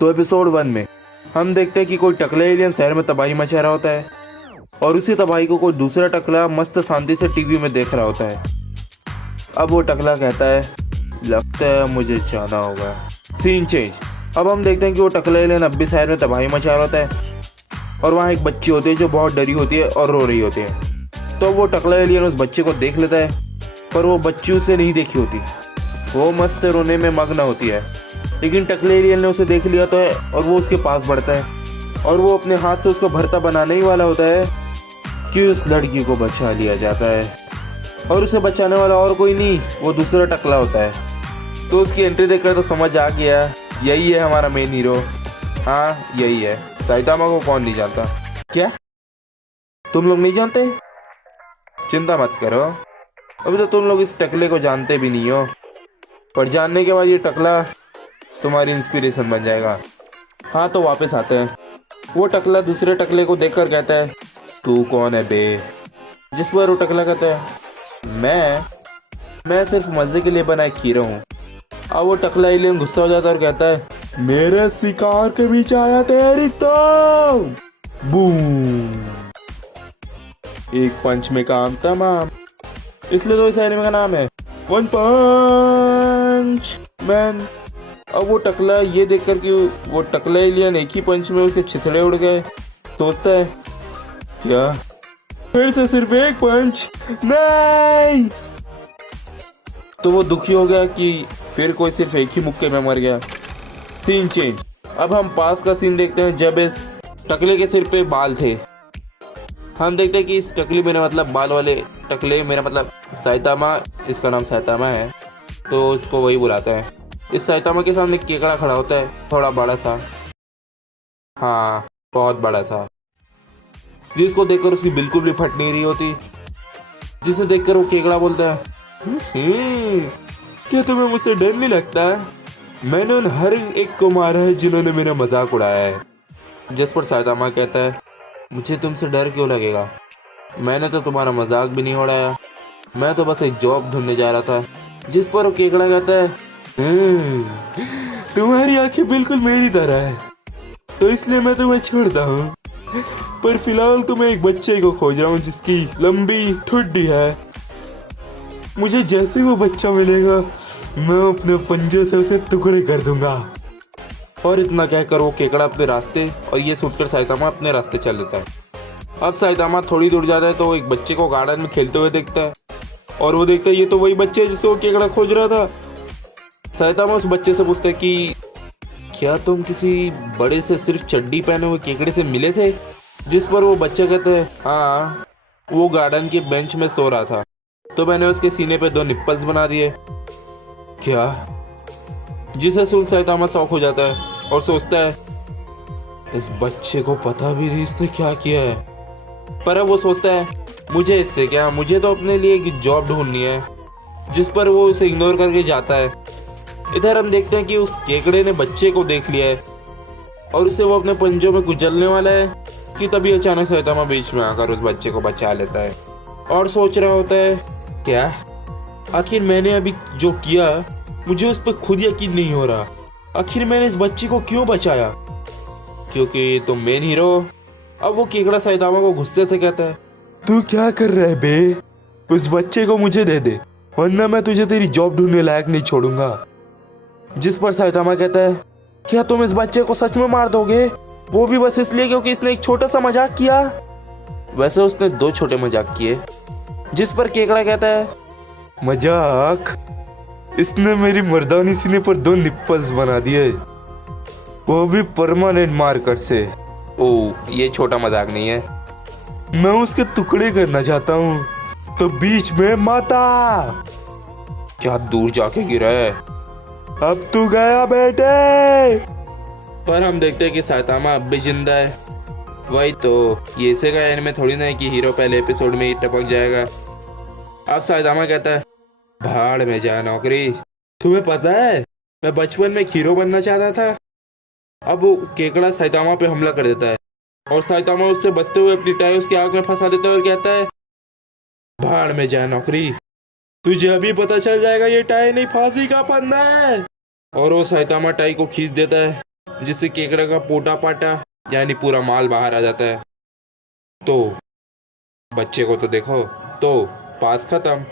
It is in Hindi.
तो एपिसोड 1 में हम देखते हैं कि कोई टकला एलियन शहर में तबाही मचा रहा होता है और उसी तबाही को कोई दूसरा टकला मस्त शांति से टीवी में देख रहा होता है। अब वो टकला कहता है, लगता है मुझे जाना होगा। Scene change. अब हम देखते हैं कि वो टकला एलियन अब भी शहर में तबाही मचा रहा होता है और वहाँ एक बच्ची होती है जो बहुत डरी होती है और रो रही होती है। तो वो टकला एलियन उस बच्चे को देख लेता है, पर वो बच्ची उसे नहीं देखी होती। वो मस्त रोने में मग्न होती है, लेकिन टकले एलियन ने उसे देख लिया तो है और वो उसके पास बढ़ता है और वो अपने हाथ से उसको भरता बनाने ही वाला होता है कि उस लड़की को बचा लिया जाता है। और उसे बचाने वाला और कोई नहीं, वो दूसरा टकला होता है। तो उसकी एंट्री देखकर तो समझ आ गया, यही है हमारा मेन हीरो। हाँ, यही है। साइतामा को कौन नहीं जानता? क्या तुम लोग नहीं जानते? चिंता मत करो, अभी तो तुम लोग इस टकले को जानते भी नहीं हो, पर जानने के बाद ये टकला तुम्हारी इंस्पिरेशन बन जाएगा। हाँ, तो वापस आते हैं। वो टकला दूसरे टकले को देखकर कहता है, तू कौन है बे? जिस पर वो टकला कहता है, मैं सिर्फ मजे के लिए बनाए खीरा हूँ। अब वो टकला एलियन गुस्सा हो जाता है और कहता है, मेरे शिकार के बीच आया तेरी तो बूम, एक पंच में काम तमाम। इसलिए तो इस एनिमे का नाम है वन पंच मैन। अब वो टकला ये देखकर कि वो टकला एलियन एक ही पंच में उसके छिथड़े उड़ गए, सोचता है, क्या फिर से सिर्फ एक पंच? नहीं। तो वो दुखी हो गया कि फिर कोई सिर्फ एक ही मुक्के में मर गया। Scene change. अब हम पास का सीन देखते हैं जब इस टकले के सिर पे बाल थे। हम देखते हैं कि इस टकली मेरा मतलब बाल वाले टकले, मेरा मतलब साइतामा, इसका नाम साइतामा है तो इसको वही बुलाते हैं। इस साइतामा के सामने केकड़ा खड़ा होता है, थोड़ा बड़ा सा, हाँ बहुत बड़ा सा, जिसको देखकर उसकी बिल्कुल भी फट नहीं रही होती। जिसे देखकर वो केकड़ा बोलता है, क्या तुम्हें मुझसे डर नहीं लगता? मैंने उन हर एक को मारा है जिन्होंने मेरा मजाक उड़ाया है। जिस पर साइतामा कहता है, मुझे तुमसे डर क्यों लगेगा? मैंने तो तुम्हारा मजाक भी नहीं उड़ाया, मैं तो बस एक जॉब ढूंढने जा रहा था। जिस पर वो केकड़ा कहता है, तुम्हारी आंखें बिल्कुल मेरी तरह है, तो इसलिए मैं तुम्हें छोड़ता हूँ, पर फिलहाल तो मैं एक बच्चे को खोज रहा हूँ जिसकी लंबी ठुड्डी है। मुझे जैसे वो बच्चा मिलेगा मैं अपने पंजे से उसे टुकड़े कर दूंगा। और इतना कहकर वो केकड़ा अपने रास्ते और ये सुनकर साइतामा अपने रास्ते चल देता है। अब साइतामा थोड़ी दूर जाता है तो वो एक बच्चे को गार्डन में खेलते हुए देखता है और वो देखता है ये तो वही बच्चे है जिसे वो केकड़ा खोज रहा था। साइतामा उस बच्चे से पूछता है कि क्या तुम किसी बड़े से सिर्फ चड्डी पहने हुए केकड़े से मिले थे? जिस पर वो बच्चा कहता है, हाँ, वो गार्डन के बेंच में सो रहा था तो मैंने उसके सीने पे 2 निप्पल्स बना दिए। क्या? जिसे सुन साइतामा शौक हो जाता है और सोचता है, इस बच्चे को पता भी नहीं इसने क्या किया है। पर अब वो सोचता है, मुझे इससे क्या, मुझे तो अपने लिए एक जॉब ढूंढनी है। जिस पर वो उसे इग्नोर करके जाता है। इधर हम देखते हैं कि उस केकड़े ने बच्चे को देख लिया है और उसे वो अपने पंजों में कुचलने वाला है कि तभी अचानक साइतामा बीच में आकर उस बच्चे को बचा लेता है और सोच रहा होता है, क्या आखिर मैंने अभी जो किया मुझे उस पर खुद यकीन नहीं हो रहा। आखिर मैंने इस बच्चे को क्यों बचाया? क्योंकि तुम मेन हीरो। अब वो केकड़ा साइतामा को गुस्से से कहता है, तू क्या कर रहा है बे? उस बच्चे को मुझे दे दे वरना मैं तुझे तेरी जॉब ढूंढने लायक नहीं छोड़ूंगा। जिस पर साइतामा कहता है, क्या तुम इस बच्चे को सच में मार दोगे? वो भी बस इसलिए क्योंकि इसने एक छोटा सा मजाक किया? वैसे उसने 2 छोटे मजाक किए। जिस पर केकड़ा कहता है, मजाक? इसने मेरी मर्दानी सीने पर 2 निप्पल्स बना दिए, वो भी परमानेंट मार्कर से। ओ, ये छोटा मजाक नहीं है। मैं उसके टुकड़े करना चाहता हूँ तो बीच में माता। क्या दूर जाके गिरा है? अब तू गया बेटे। पर हम देखते हैं कि साइतामा अब भी जिंदा है। वही तो, ये ऐसे का एनिमे थोड़ी ना है कि हीरो पहले एपिसोड में ही टपक जाएगा। अब साइतामा कहता है, भाड़ में जा नौकरी। तुम्हें पता है मैं बचपन में एक हीरो बनना चाहता था। अब वो केकड़ा साइतामा पे हमला कर देता है और साइतामा उससे बचते हुए अपनी टाई उसकी आंख में फंसा देता है और कहता है, भाड़ में जा नौकरी, तुझे अभी पता चल जाएगा ये टाई नहीं फांसी का फंदा है। और वो साइतामा टाई को खींच देता है जिससे केकड़ा का पोटा पाटा यानी पूरा माल बाहर आ जाता है। तो बच्चे को तो देखो, तो पास खत्म।